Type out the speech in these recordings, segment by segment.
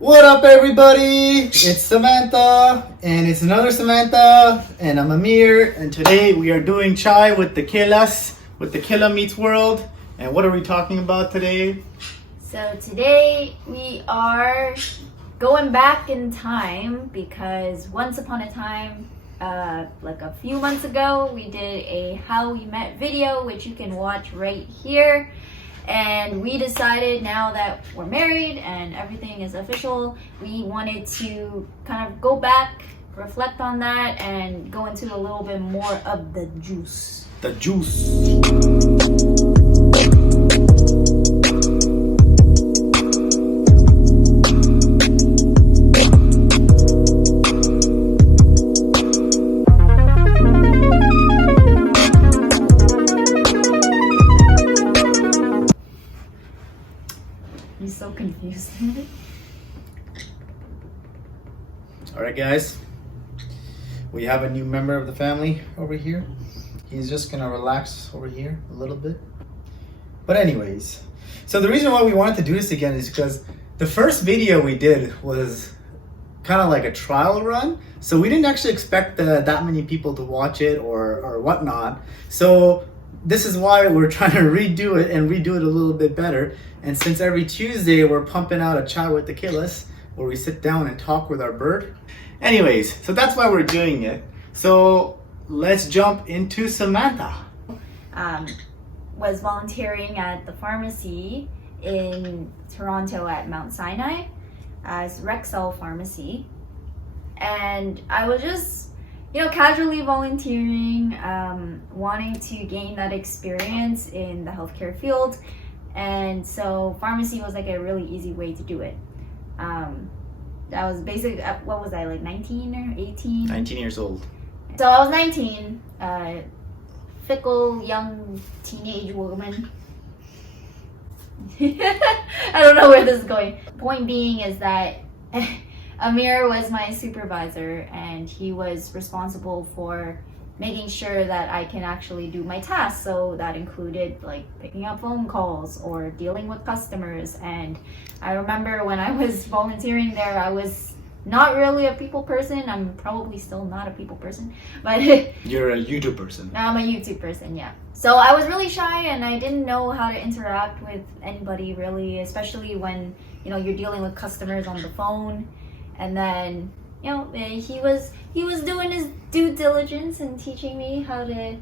What up, everybody? It's Samantha, and it's another Samantha, and I'm Amir, and today we are doing chai with the Khelas, with the Khela Meets World. And what are we talking about today? So today we are going back in time because once upon a time, like a few months ago, we did a How We Met video, which you can watch right here. And we decided now that we're married and everything is official, we wanted to kind of go back, reflect on that, and go into a little bit more of the juice. The juice. I'm so confused. Alright guys, we have a new member of the family over here. He's just gonna relax over here a little bit. But anyways, so the reason why we wanted to do this again is because the first video we did was kind of like a trial run. So we didn't actually expect that many people to watch it or whatnot. So this is why we're trying to redo it and redo it a little bit better. And since every Tuesday we're pumping out a chai with the Khelas, where we sit down and talk with our bird. Anyways, so that's why we're doing it. So let's jump into Samantha. Was volunteering at the pharmacy in Toronto at Mount Sinai as Rexall Pharmacy. And I was just, casually volunteering, wanting to gain that experience in the healthcare field. And so pharmacy was like a really easy way to do it. I was basically, what was I, like 19 or 18? 19 years old. So I was 19, fickle young teenage woman. I don't know where this is going. Point being is that Amir was my supervisor, and he was responsible for making sure that I can actually do my tasks. So that included like picking up phone calls or dealing with customers. And I remember when I was volunteering there, I was not really a people person. I'm probably still not a people person, but You're a YouTube person. I'm a YouTube person, yeah. So I was really shy and I didn't know how to interact with anybody really, especially when, you're dealing with customers on the phone. And then, he was doing his due diligence and teaching me how to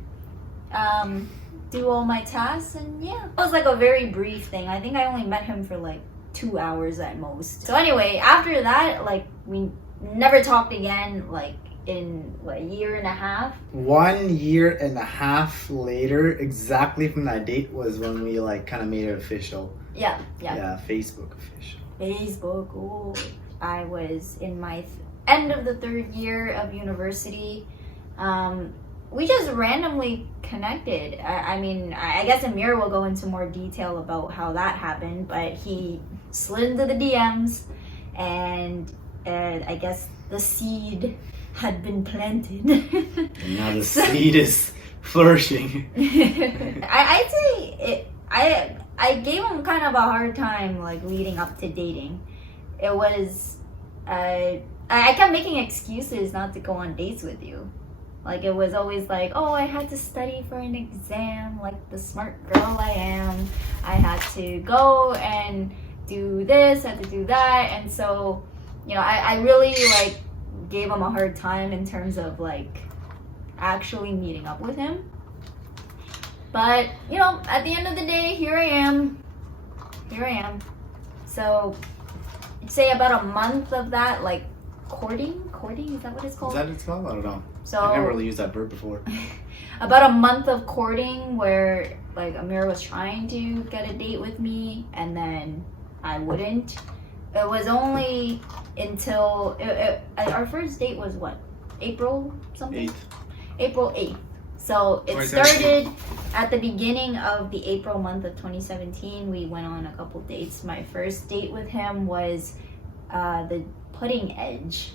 do all my tasks. And yeah, it was like a very brief thing. I think I only met him for like 2 hours at most. So anyway, after that, like we never talked again, like in a year and a half. 1 year and a half later, exactly from that date, was when we like kind of made it official. Yeah, Facebook official. Facebook, ooh. I was in my end of the third year of university. We just randomly connected. I guess Amir will go into more detail about how that happened, but he slid into the DMs, and I guess the seed had been planted. And now the seed is flourishing. I'd say I gave him kind of a hard time, like leading up to dating. It was, I kept making excuses not to go on dates with you. Like it was always like, oh, I had to study for an exam, like the smart girl I am. I had to go and do this, I had to do that. And so, I really like gave him a hard time in terms of like actually meeting up with him. But, at the end of the day, here I am. So I'd say about a month of that, like courting, is that what it's called? Is that what it's called? I don't know. So I've never really used that verb before. About a month of courting where like Amir was trying to get a date with me, and then I wouldn't. It was only until our first date was what? April something? 8th. April 8th. So it started at the beginning of the April month of 2017. We went on a couple dates. My first date with him was the putting edge.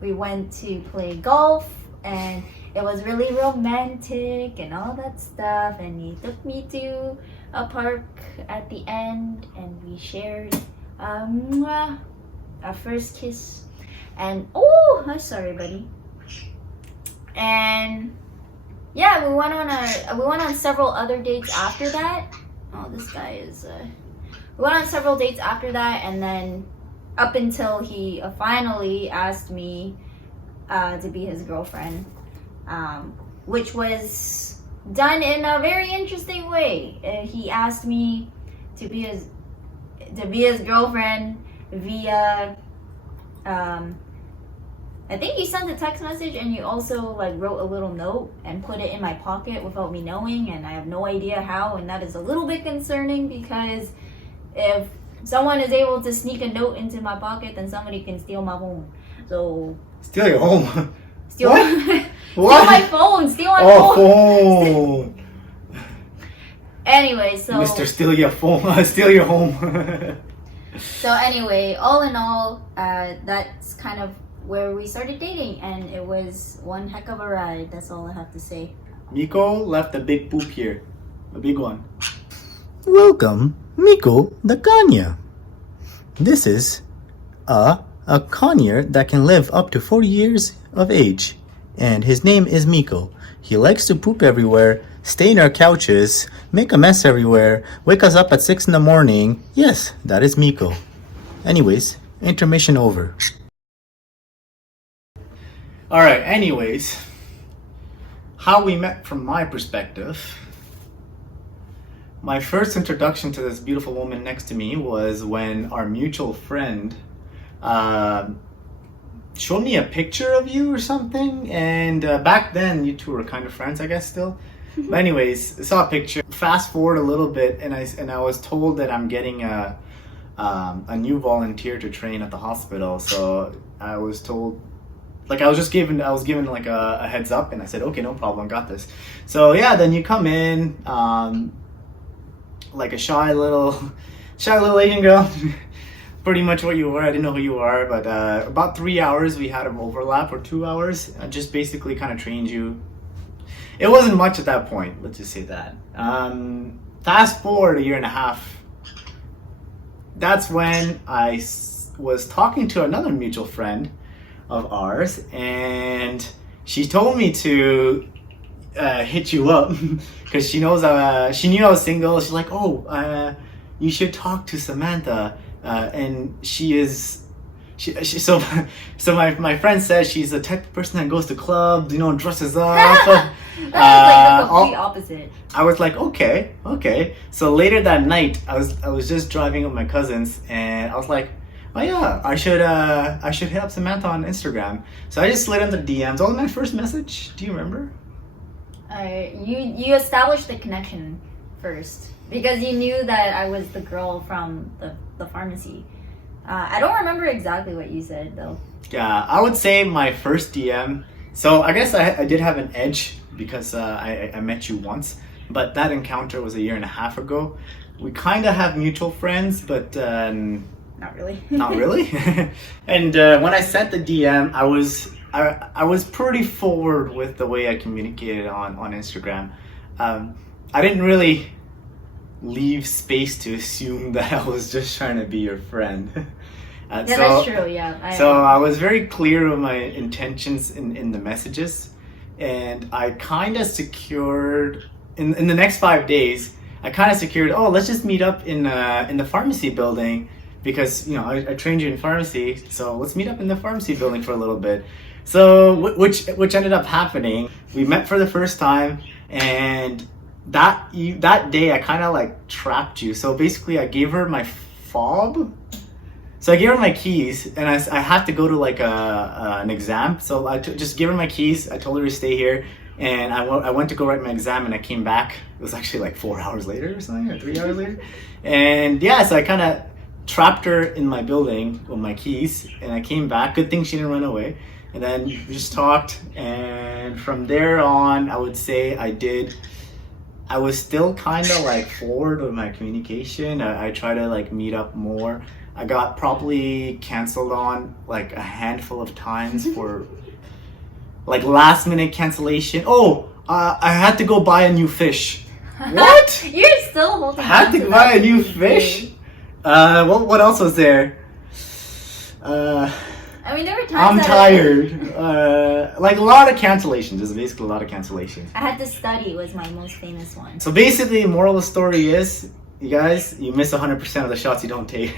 We went to play golf and it was really romantic and all that stuff. And he took me to a park at the end, and we shared our first kiss. And oh, I'm sorry, buddy. And yeah, we went on several other dates after that. Oh, this guy is. We went on several dates after that, and then up until he finally asked me to be his girlfriend, which was done in a very interesting way. He asked me to be his girlfriend via. I think you sent a text message, and you also like wrote a little note and put it in my pocket without me knowing, and I have no idea how, and that is a little bit concerning, because if someone is able to sneak a note into my pocket, then somebody can steal my phone. So Steal your home? steal, What? steal What? my phone. Steal my Oh, phone. phone. Anyway, so Mr. Steal your phone. Steal your home. So anyway, all in all, that's kind of where we started dating, and it was one heck of a ride. That's all I have to say. Miko left a big poop here. A big one. Welcome, Miko the Kanya. This is a conure that can live up to 40 years of age, and his name is Miko. He likes to poop everywhere, stain our couches, make a mess everywhere, wake us up at 6 in the morning. Yes, that is Miko. Anyways, intermission over. Alright, anyways. How we met from my perspective. My first introduction to this beautiful woman next to me was when our mutual friend showed me a picture of you or something, and back then you two were kind of friends, I guess, still. But anyways, I saw a picture. Fast forward a little bit, and I was told that I'm getting a new volunteer to train at the hospital. So I was told, like I was given like a heads up, and I said, okay, no problem, got this. So yeah, then you come in, like a shy little Asian girl. Pretty much what you were. I didn't know who you are, but about 3 hours we had an overlap, or 2 hours. I just basically kind of trained you. It wasn't much at that point, let's just say that. Fast forward a year and a half. That's when I was talking to another mutual friend of ours, and she told me to hit you up because she knows she knew I was single. She's like, oh, you should talk to Samantha, and so my friend says she's the type of person that goes to clubs, dresses up. That was like the complete opposite. I was like, okay. So later that night, I was just driving with my cousins, and I was like, oh yeah, I should hit up Samantha on Instagram. So I just slid into DMs. What was my first message? Do you remember? You established the connection first because you knew that I was the girl from the pharmacy. I don't remember exactly what you said though. Yeah, I would say my first DM. So I guess I did have an edge because I met you once, but that encounter was a year and a half ago. We kind of have mutual friends, but not really. Not really. And when I sent the DM, I was pretty forward with the way I communicated on Instagram. I didn't really leave space to assume that I was just trying to be your friend. Yeah, that's true. Yeah. So I was very clear with my intentions in the messages, and I kind of secured in the next 5 days. I kind of secured. Oh, let's just meet up in the pharmacy building because I trained you in pharmacy. So let's meet up in the pharmacy building for a little bit. So which ended up happening. We met for the first time, and that day I kind of like trapped you. So basically, I gave her my fob. So I gave her my keys, and I had to go to like an exam. So I just gave her my keys. I told her to stay here, and I went to go write my exam, and I came back. It was actually like 4 hours later or something, or 3 hours later. And yeah, so I kind of trapped her in my building with my keys, and I came back. Good thing she didn't run away. And then we just talked, and from there on, I would say I was still kind of like forward with my communication. I try to like meet up more. I got probably canceled on like a handful of times for like last minute cancellation. Oh, I had to go buy a new fish. What? You're still holding Had on to to buy that a new thing. fish? What else was there? I mean, there were times I'm that tired. Like a lot of cancellations. There's basically a lot of cancellations. I had to study was my most famous one. So basically, moral of the story is, you guys, you miss 100% of the shots you don't take.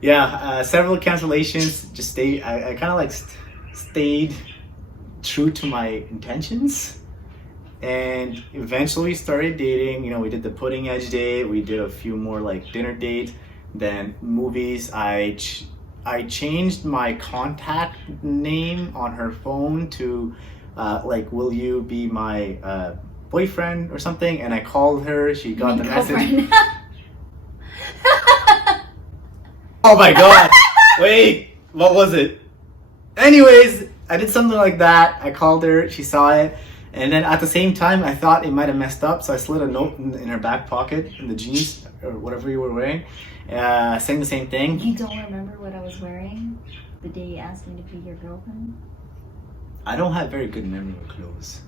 Yeah, several cancellations. Just I kind of like stayed true to my intentions, and eventually started dating. You know, we did the pudding edge date. We did a few more like dinner dates. Then movies. I changed my contact name on her phone to like, will you be my boyfriend or something? And I called her. She got the message. Oh my god! Wait, what was it? Anyways, I did something like that. I called her. She saw it. And then at the same time, I thought it might have messed up, so I slid a note in her back pocket, in the jeans, or whatever you were wearing, saying the same thing. You don't remember what I was wearing the day you asked me to be your girlfriend? I don't have very good memory of clothes.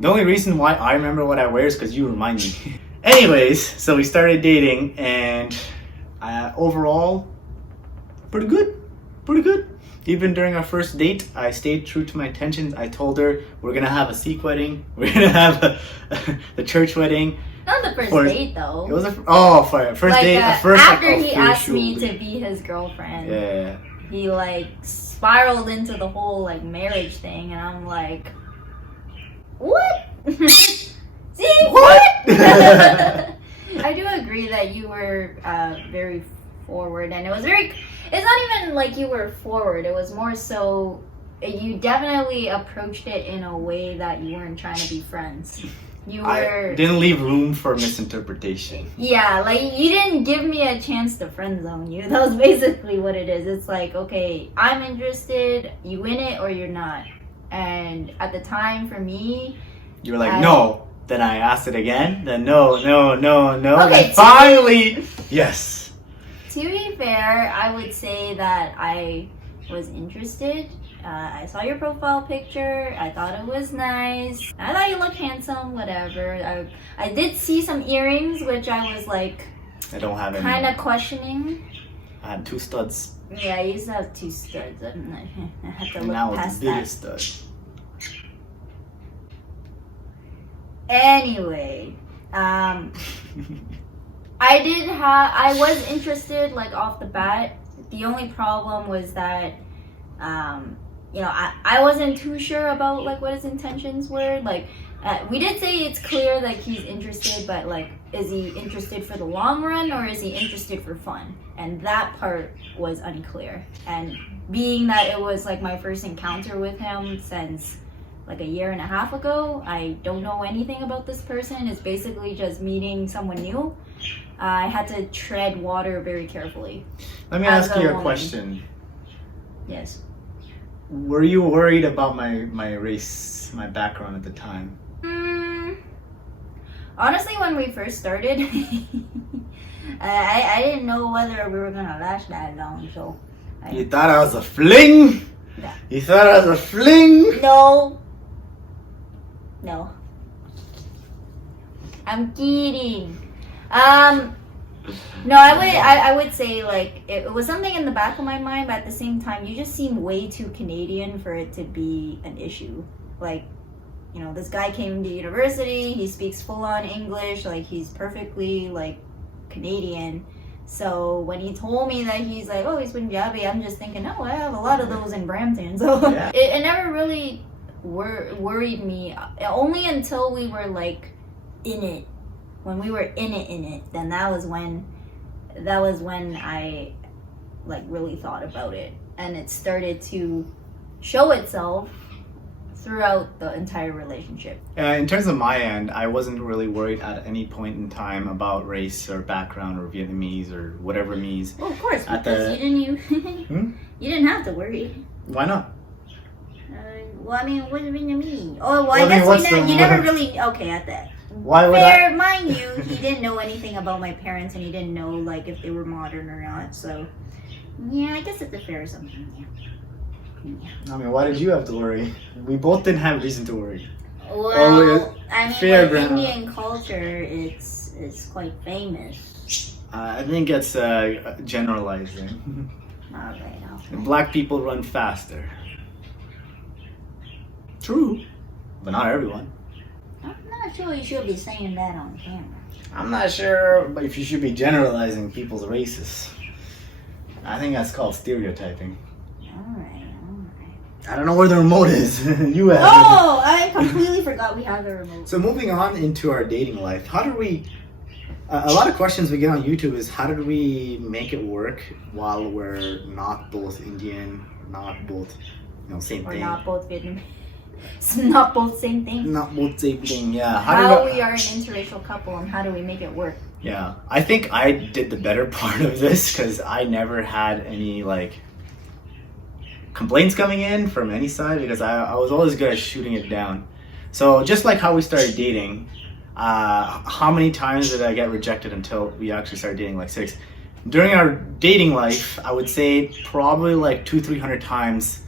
The only reason why I remember what I wear is because you remind me. Anyways, so we started dating, and overall, pretty good. Pretty good. Even during our first date, I stayed true to my intentions. I told her we're gonna have a Sikh wedding. We're gonna have the church wedding. Not the first date though. It was first like, date. After he asked me to be his girlfriend. Yeah. He like spiraled into the whole like marriage thing, and I'm like, what? See what? I do agree that you were very forward, and it was very. It's not even like you were forward. It was more so you definitely approached it in a way that you weren't trying to be friends. You were. I didn't leave room for misinterpretation. Yeah, like you didn't give me a chance to friend zone you. That was basically what it is. It's like, okay, I'm interested. You in it or you're not. And at the time, for me, you were like, no. Then I asked it again. Then no. Okay, then finally, yes. To be fair, I would say that I was interested. I saw your profile picture. I thought it was nice. I thought you looked handsome, whatever. I did see some earrings, which I was like, I don't have any. Kind of questioning. I had 2 studs. Yeah, I used to have 2 studs. I had to And look now past it's the that. biggest stud. Anyway, I was interested like off the bat. The only problem was that, you know, I wasn't too sure about like what his intentions were. Like, we did say it's clear that he's interested, but like, is he interested for the long run or is he interested for fun? And that part was unclear. And being that it was like my first encounter with him since like a year and a half ago, I don't know anything about this person. It's basically just meeting someone new. I had to tread water very carefully. Let me ask you a question. Yes. Were you worried about my race, my background at the time? Honestly, when we first started, I didn't know whether we were gonna last that long. So. You thought I was a fling? Yeah. You thought I was a fling? No. I'm kidding. No, I would say like it was something in the back of my mind, but at the same time, you just seem way too Canadian for it to be an issue. Like, you know, this guy came to university, he speaks full-on English, like he's perfectly like Canadian. So when he told me that he's like, oh, he's Punjabi, I'm just thinking, oh, I have a lot of those in Brampton. So yeah. it never really worried me. Only until we were like in it. When we were in it, then that was when I like really thought about it, and it started to show itself throughout the entire relationship. In terms of my end, I wasn't really worried at any point in time about race or background or Vietnamese or whatever means. Well, of course, because you didn't have to worry. Why not? Well, I mean, what's Vietnamese? Oh, well, I guess mean, you never really okay at that. Why would Fair, mind you, he didn't know anything about my parents, and he didn't know like if they were modern or not. So, yeah, I guess it's a fair assumption. Yeah. I mean, why did you have to worry? We both didn't have reason to worry. Well, I mean, with fairground. Indian culture, it's quite famous. I think it's generalizing. Alright, Black people run faster. True, but not everyone. I'm not sure you should be saying that on camera. I'm not sure if you should be generalizing people's races. I think that's called stereotyping. Alright. I don't know where the remote is. You have it. Oh, I completely forgot we have the remote. So moving on into our dating life, how do we? A lot of questions we get on YouTube is how did we make it work while we're not both Indian, not both, same Or thing. not both Vietnamese. It's not both same thing. Not both same thing. Yeah. How we are an interracial couple and how do we make it work? Yeah, I think I did the better part of this because I never had any complaints coming in from any side because I was always good at shooting it down. So just like how we started dating, how many times did I get rejected until we actually started dating? Like 6. During our dating life, I would say probably like 200-300 times.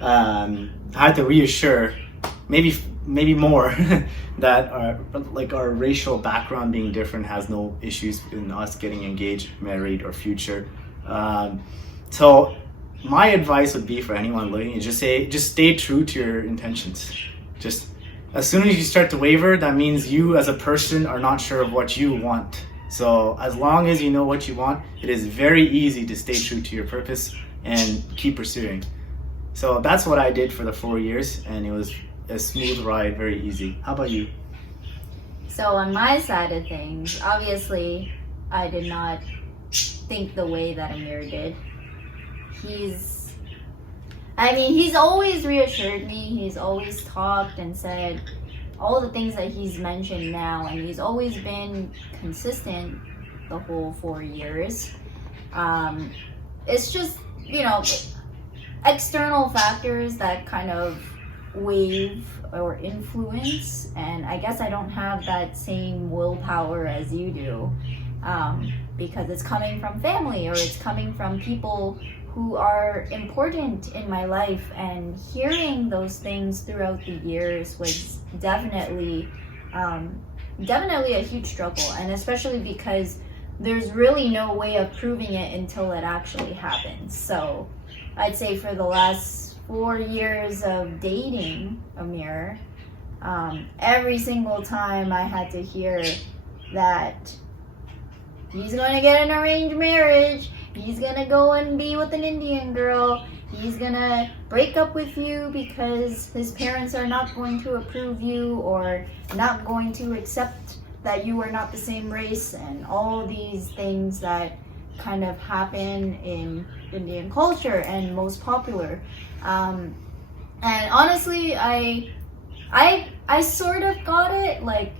I had to reassure, maybe more, that our racial background being different has no issues in us getting engaged, married, or future. So my advice would be for anyone looking is just stay true to your intentions. Just as soon as you start to waver, that means you as a person are not sure of what you want. So as long as you know what you want, it is very easy to stay true to your purpose and keep pursuing. So that's what I did for the 4 years, and it was a smooth ride, very easy. How about you? So on my side of things, obviously, I did not think the way that Amir did. He's always reassured me. He's always talked and said all the things that he's mentioned now, and he's always been consistent the whole 4 years. It's just, external factors that kind of wave or influence, and I guess I don't have that same willpower as you do, because it's coming from family or it's coming from people who are important in my life, and hearing those things throughout the years was definitely a huge struggle, and especially because there's really no way of proving it until it actually happens. So I'd say for the last 4 years of dating Amir, every single time I had to hear that he's going to get an arranged marriage, he's going to go and be with an Indian girl, he's going to break up with you because his parents are not going to approve you or not going to accept that you are not the same race, and all these things that kind of happen in Indian culture and most popular. And honestly, I sort of got it. Like,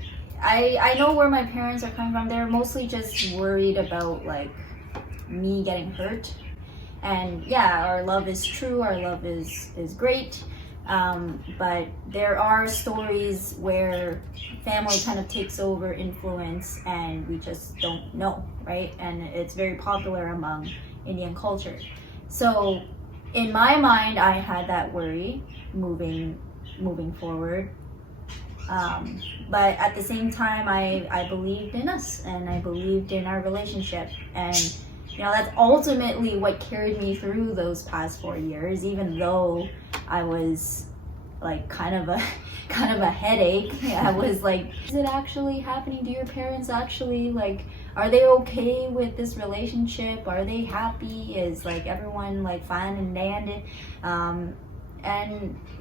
I know where my parents are coming from. They're mostly just worried about me getting hurt. And yeah, our love is true. Our love is great. But there are stories where family kind of takes over influence and we just don't know, right? And it's very popular among Indian culture. So in my mind, I had that worry moving forward. But at the same time, I believed in us and I believed in our relationship. And that's ultimately what carried me through those past 4 years, even though I was kind of a headache. I was like, is it actually happening? Do your parents actually are they okay with this relationship? Are they happy? Is everyone fine and dandy? And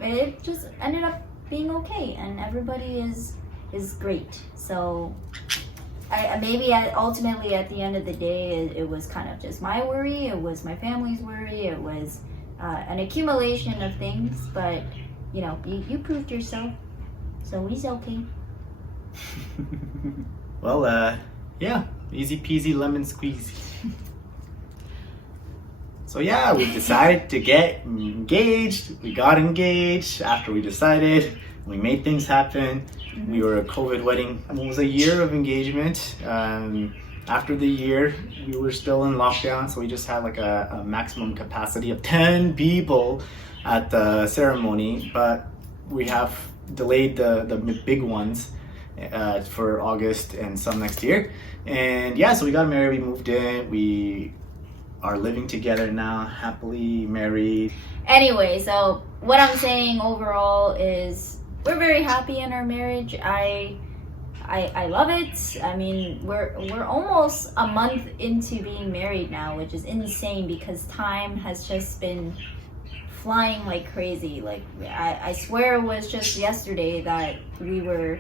it just ended up being okay, and everybody is great. So ultimately at the end of the day, it was kind of just my worry, it was my family's worry, it was an accumulation of things, but you proved yourself, so he's okay. Well, yeah, easy peasy lemon squeezy. So yeah, we decided to get engaged. We got engaged after we decided. We made things happen. Mm-hmm. We were a COVID wedding. It was a year of engagement. After the year, we were still in lockdown, so we just had a maximum capacity of 10 people. at the ceremony, but we have delayed the big ones for August and some next year. And yeah, so we got married, we moved in, we are living together now, happily married. Anyway, so what I'm saying overall is we're very happy in our marriage. I love it. I mean, we're almost a month into being married now, which is insane because time has just been flying like crazy. Like I swear it was just yesterday that we were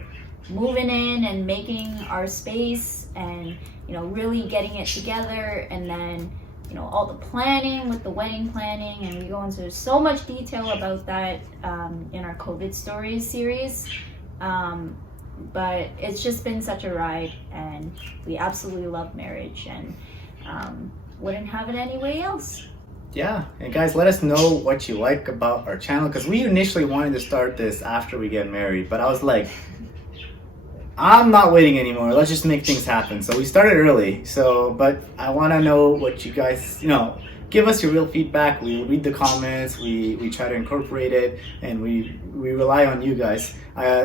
moving in and making our space and really getting it together, and then all the planning with the wedding planning, and we go into so much detail about that in our COVID stories series. But it's just been such a ride, and we absolutely love marriage, and wouldn't have it any way else. Yeah, and guys, let us know what you like about our channel, because we initially wanted to start this after we get married, but I was like, I'm not waiting anymore. Let's just make things happen. So we started early. But I want to know what you guys, give us your real feedback. We read the comments. We try to incorporate it, and we rely on you guys.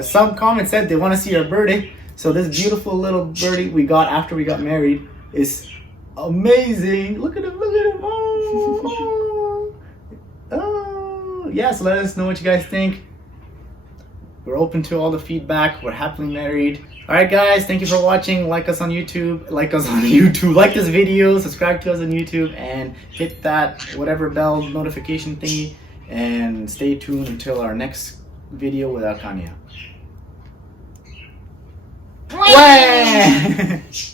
Some comments said they want to see our birdie. So this beautiful little birdie we got after we got married is amazing. Look at him. Look at him. Oh. Yeah, so let us know what you guys think. We're open to all the feedback. We're happily married. All right, guys. Thank you for watching. Like us on YouTube. Like this video. Subscribe to us on YouTube. And hit that whatever bell notification thingy. And stay tuned until our next video with Kanya.